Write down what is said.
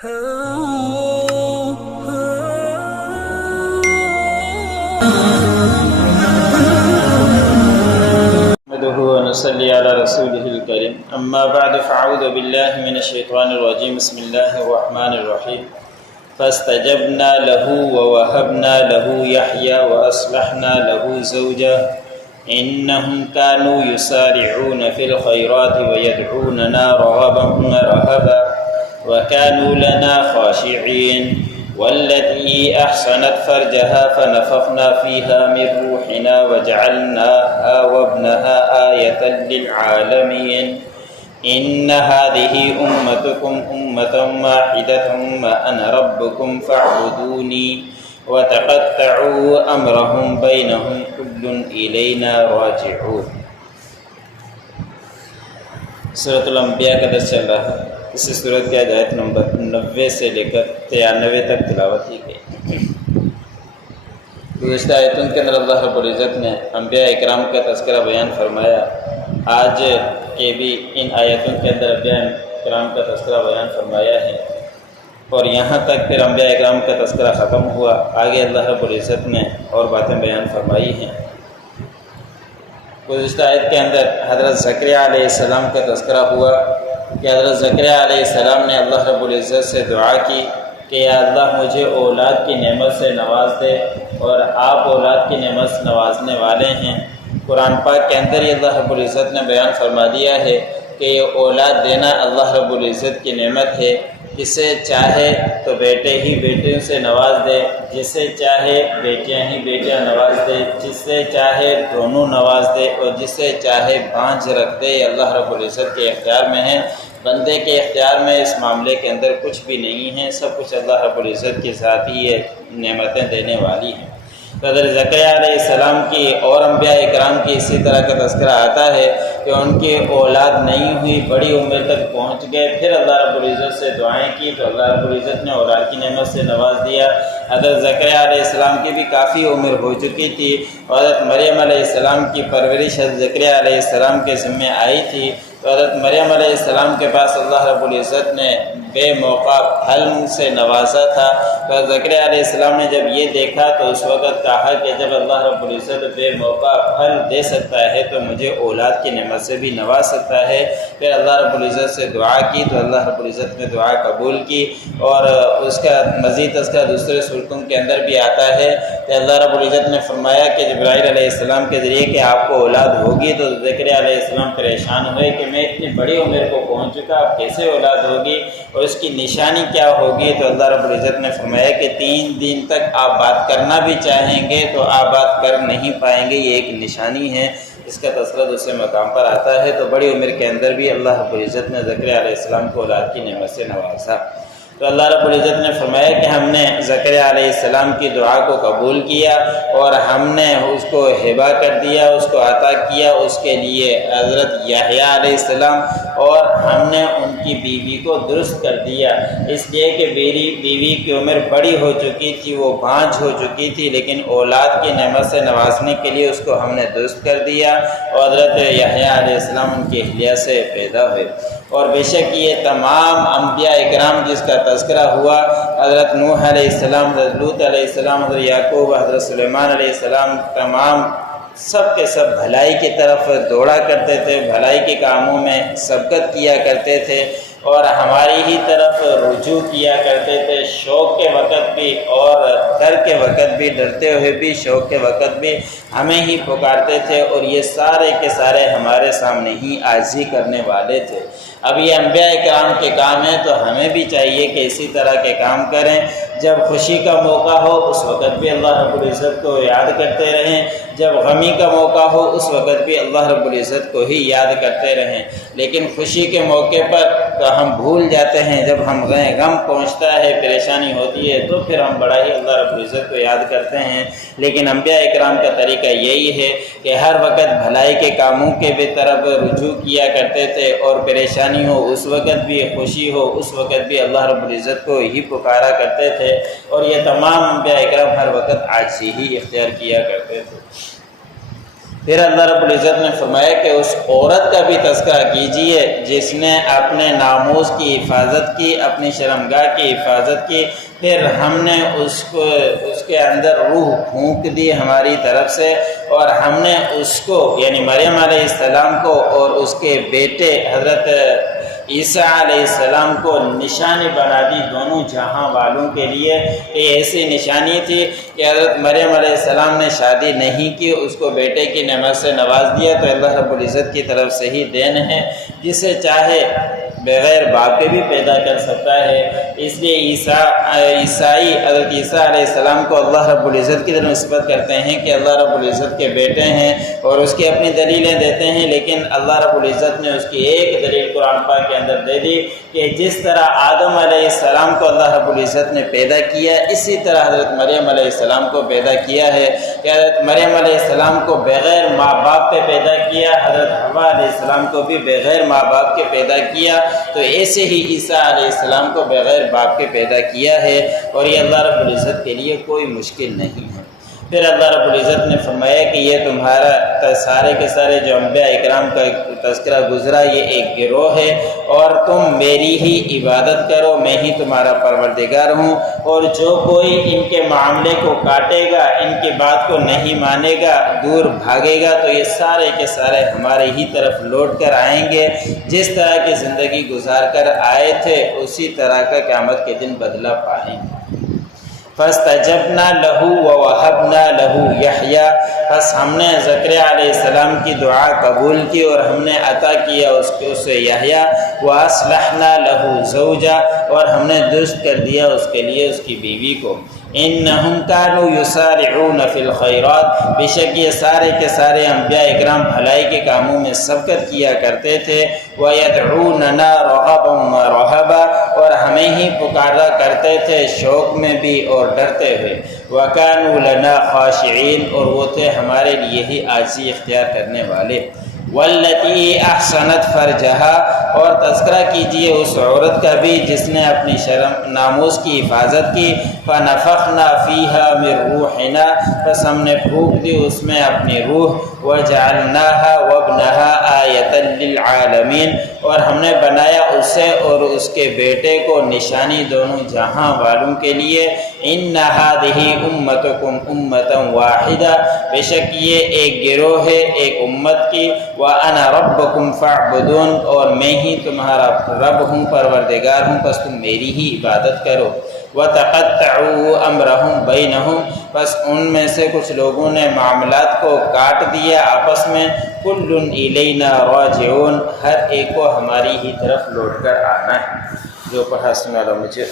نحمده ونصلي على رسوله الكريم اما بعد فاعوذ بالله من الشيطان الرجيم بسم الله الرحمن الرحيم فاستجبنا له ووهبنا له يحيى واصلحنا له زوجه انهم كانوا يسارعون في الخيرات ويدعوننا رغبا ورهبا وكانوا لنا خاشعين والتي أحصنت فرجها فنفخنا فيها من روحنا وجعلناها وابنها آية للعالمين إن هذه أمتكم أمة واحدة وأنا ربكم فاعبدوني وتقطعوا أمرهم بينهم كل إلينا راجعون۔ سورة الانبیاء کا درس چل رہا ہے۔ اس سورت کی آیت نمبر 90 سے لے کر 93 تک تلاوت کی گئی۔ گزشتہ آیتوں کے اندر اللہ رب العزت نے انبیاء اکرام کا تذکرہ بیان فرمایا۔ آج کے بھی ان آیتوں کے اندر انبیاء اکرام کا تذکرہ بیان فرمایا ہے، اور یہاں تک پھر انبیاء اکرام کا تذکرہ ختم ہوا۔ آگے اللہ رب العزت نے اور باتیں بیان فرمائی ہیں۔ گزشتہ آیت کے اندر حضرت زکریا علیہ السلام کا تذکرہ ہوا کہ حضرت زکریا علیہ السلام نے اللہ رب العزت سے دعا کی کہ یا اللہ مجھے اولاد کی نعمت سے نواز دے، اور آپ اولاد کی نعمت سے نوازنے والے ہیں۔ قرآن پاک کے اندر ہی اللہ رب العزت نے بیان فرما دیا ہے کہ یہ اولاد دینا اللہ رب العزت کی نعمت ہے۔ جسے چاہے تو بیٹے ہی بیٹیوں سے نواز دے، جسے چاہے بیٹیاں ہی بیٹیاں نواز دے، جسے چاہے دونوں نواز دے، اور جسے چاہے بانجھ رکھ دے۔ اللہ رب العزت کے اختیار میں ہے، بندے کے اختیار میں اس معاملے کے اندر کچھ بھی نہیں ہے۔ سب کچھ اللہ رب العزت کی ذات ہی یہ نعمتیں دینے والی ہیں۔ حضرت زکریا علیہ السلام کی اور انبیاء اکرام کی اسی طرح کا تذکرہ آتا ہے کہ ان کی اولاد نہیں ہوئی، بڑی عمر تک پہنچ گئے، پھر اللہ رب العزت سے دعائیں کی تو اللہ رب العزت نے اولاد کی نعمت سے نواز دیا۔ حضرت زکریا علیہ السلام کی بھی کافی عمر ہو چکی تھی، اور حضرت مریم علیہ السلام کی پرورش حضرت زکریا علیہ السلام کے ذمے آئی تھی، تو حضرت مریم علیہ السلام کے پاس اللہ رب العزت نے بے موقع پھل سے نوازا تھا۔ تو حضرت زکریا علیہ السلام نے جب یہ دیکھا تو اس وقت کہا کہ جب اللہ رب العزت بے موقع پھل دے سکتا ہے تو مجھے اولاد کی نعمت سے بھی نواز سکتا ہے۔ پھر اللہ رب العزت سے دعا کی تو اللہ رب العزت نے دعا قبول کی، اور اس کا مزید تذکرہ دوسرے صورتوں کے اندر بھی آتا ہے کہ اللہ رب العزت نے فرمایا کہ جبرائیل علیہ السلام کے ذریعے کہ آپ کو اولاد ہوگی، تو زکریا علیہ السلام پریشان ہوئے کہ میں اتنی بڑی عمر کو پہنچ چکا، اب کیسے اولاد ہوگی اور اس کی نشانی کیا ہوگی؟ تو اللہ رب العزت نے فرمایا کہ 3 دن تک آپ بات کرنا بھی چاہیں گے تو آپ بات کر نہیں پائیں گے، یہ ایک نشانی ہے۔ اس کا تذکرہ دوسرے مقام پر آتا ہے۔ تو بڑی عمر کے اندر بھی اللہ رب العزت نے زکریا علیہ السلام کو اولاد کی نعمت سے نوازا۔ تو اللہ رب العزت نے فرمایا کہ ہم نے زکریا علیہ السلام کی دعا کو قبول کیا، اور ہم نے اس کو ہبہ کر دیا، اس کو عطا کیا اس کے لیے حضرت یحییٰ علیہ السلام، اور ہم نے ان کی بیوی کو درست کر دیا، اس لیے کہ بیوی کی عمر بڑی ہو چکی تھی، وہ بانجھ ہو چکی تھی، لیکن اولاد کی نعمت سے نوازنے کے لیے اس کو ہم نے درست کر دیا، اور حضرت یحییٰ علیہ السلام ان کی اہلیہ سے پیدا ہوئے۔ اور بے شک یہ تمام انبیاء اکرام جس کا تذکرہ ہوا، حضرت نوح علیہ السلام، حضرت لوط علیہ السلام، حضرت یعقوب، حضرت سلیمان علیہ السلام، تمام سب کے سب بھلائی کی طرف دوڑا کرتے تھے، بھلائی کے کاموں میں سبقت کیا کرتے تھے، اور ہماری ہی طرف رجوع کیا کرتے تھے، شوق کے وقت بھی اور ڈر کے وقت بھی، ڈرتے ہوئے بھی، شوق کے وقت بھی ہمیں ہی پکارتے تھے، اور یہ سارے کے سارے ہمارے سامنے ہی عاجزی کرنے والے تھے۔ اب یہ انبیاء اکرام کے کام ہیں تو ہمیں بھی چاہیے کہ اسی طرح کے کام کریں۔ جب خوشی کا موقع ہو اس وقت بھی اللہ رب العزت کو یاد کرتے رہیں، جب غمی کا موقع ہو اس وقت بھی اللہ رب العزت کو ہی یاد کرتے رہیں۔ لیکن خوشی کے موقع پر تو ہم بھول جاتے ہیں، جب ہم غم پہنچتا ہے، پریشانی ہوتی ہے تو پھر ہم بڑا ہی اللہ رب العزت کو یاد کرتے ہیں۔ لیکن انبیاء اکرام کا طریقہ یہی ہے کہ ہر وقت بھلائی کے کاموں کے بھی طرف رجوع کیا کرتے تھے، اور پریشانی ہو اس وقت بھی، خوشی ہو اس وقت بھی اللہ رب العزت کو ہی پکارا کرتے تھے، اور یہ تمام انبیاء اکرام ہر وقت عاجزی ہی اختیار کیا کرتے تھے۔ پھر اللہ رب العزت نے فرمایا کہ اس عورت کا بھی تذکرہ کیجئے جس نے اپنے ناموس کی حفاظت کی، اپنی شرمگاہ کی حفاظت کی، پھر ہم نے اس کے اندر روح پھونک دی ہماری طرف سے، اور ہم نے اس کو یعنی مریم علیہ السلام کو اور اس کے بیٹے حضرت عیسیٰ علیہ السلام کو نشانی بنا دی دونوں جہاں والوں کے لیے۔ یہ ایسی نشانی تھی کہ حضرت مریم علیہ السلام نے شادی نہیں کی، اس کو بیٹے کی نعمت سے نواز دیا، تو اللہ رب العزت کی طرف سے ہی دین ہے، جسے چاہے بغیر باپ کے بھی پیدا کر سکتا ہے۔ اس لیے عیسائی حضرت عیسیٰ علیہ السلام کو اللہ رب العزت کی طرف نسبت کرتے ہیں کہ اللہ رب العزت کے بیٹے ہیں، اور اس کی اپنی دلیلیں دیتے ہیں، لیکن اللہ رب العزت نے اس کی ایک دلیل قرآن پاک کے اندر دے دی کہ جس طرح آدم علیہ السلام کو اللہ رب العزت نے پیدا کیا، اسی طرح حضرت مریم علیہ السلام کو پیدا کیا ہے، کہ حضرت مریم علیہ السلام کو بغیر ماں باپ کے پیدا کیا، حضرت حوا علیہ السلام کو بھی بغیر ماں باپ کے پیدا کیا، تو ایسے ہی عیسیٰ علیہ السلام کو بغیر باپ کے پیدا کیا ہے، اور یہ اللہ رب العزت کے لیے کوئی مشکل نہیں ہے۔ پھر اللہ رب العزت نے فرمایا کہ یہ تمہارا سارے کے سارے جو انبیاء اکرام کا تذکرہ گزرا، یہ ایک گروہ ہے، اور تم میری ہی عبادت کرو، میں ہی تمہارا پروردگار ہوں، اور جو کوئی ان کے معاملے کو کاٹے گا، ان کی بات کو نہیں مانے گا، دور بھاگے گا، تو یہ سارے کے سارے ہمارے ہی طرف لوٹ کر آئیں گے، جس طرح کی زندگی گزار کر آئے تھے اسی طرح کا قیامت کے دن بدلہ پائیں گے۔ فَاسْتَجَبْنَا لَهُ وَوَهَبْنَا لَهُ يَحْيَىٰ، پس ہم نے زکریا علیہ السلام کی دعا قبول کی اور ہم نے عطا کیا اسے یحییٰ، وَأَصْلَحْنَا لَهُ زَوْجَهُ، اور ہم نے درست کر دیا اس کے لیے اس کی بیوی کو۔ انہم کانوا یسارعون فی الخیرات، بے شک یہ سارے کے سارے انبیاء اکرام بھلائی کے کاموں میں سبقت کیا کرتے تھے، وَيَدْعُونَنَا رَغَبًا وَرَهَبًا، اور ہمیں ہی پکارا کرتے تھے شوق میں بھی اور ڈرتے ہوئے، وَكَانُوا لَنَا خَاشِعِينَ، اور وہ تھے ہمارے لیے ہی عاجزی اختیار کرنے والے۔ وَالَّتِي أَحْصَنَتْ فَرْجَهَا، اور تذکرہ کیجئے اس عورت کا بھی جس نے اپنی ناموس کی حفاظت کی، فَنَفَخْنَا فِيهَا مِن رُوحِنَا، پس ہم نے پھونک دی اس میں اپنی روح، وَجَعَلْنَاهَا وَابْنَهَا آیَةً لِلْعَالَمِينَ، اور ہم نے بنایا اسے اور اس کے بیٹے کو نشانی دونوں جہاں والوں کے لیے۔ إِنَّ هَٰذِهِ أُمَّتُكُمْ أُمَّةً وَاحِدَةً، بے شک یہ ایک گروہ ہے ایک امت کی، وَأَنَا رَبُّكُمْ فَاعْبُدُونِ، اور میں ہی تمہارا رب ہوں پروردگار ہوں، بس تم میری ہی عبادت کرو۔ وَتَقَطَّعُوا أَمْرَهُمْ بَيْنَهُمْ، بس ان میں سے کچھ لوگوں نے معاملات کو کاٹ دیا آپس میں، كُلٌّ إِلَيْنَا رَاجِعُونَ، ہر ایک کو ہماری ہی طرف لوٹ کر آنا ہے۔ جو پڑھا سنا مجھے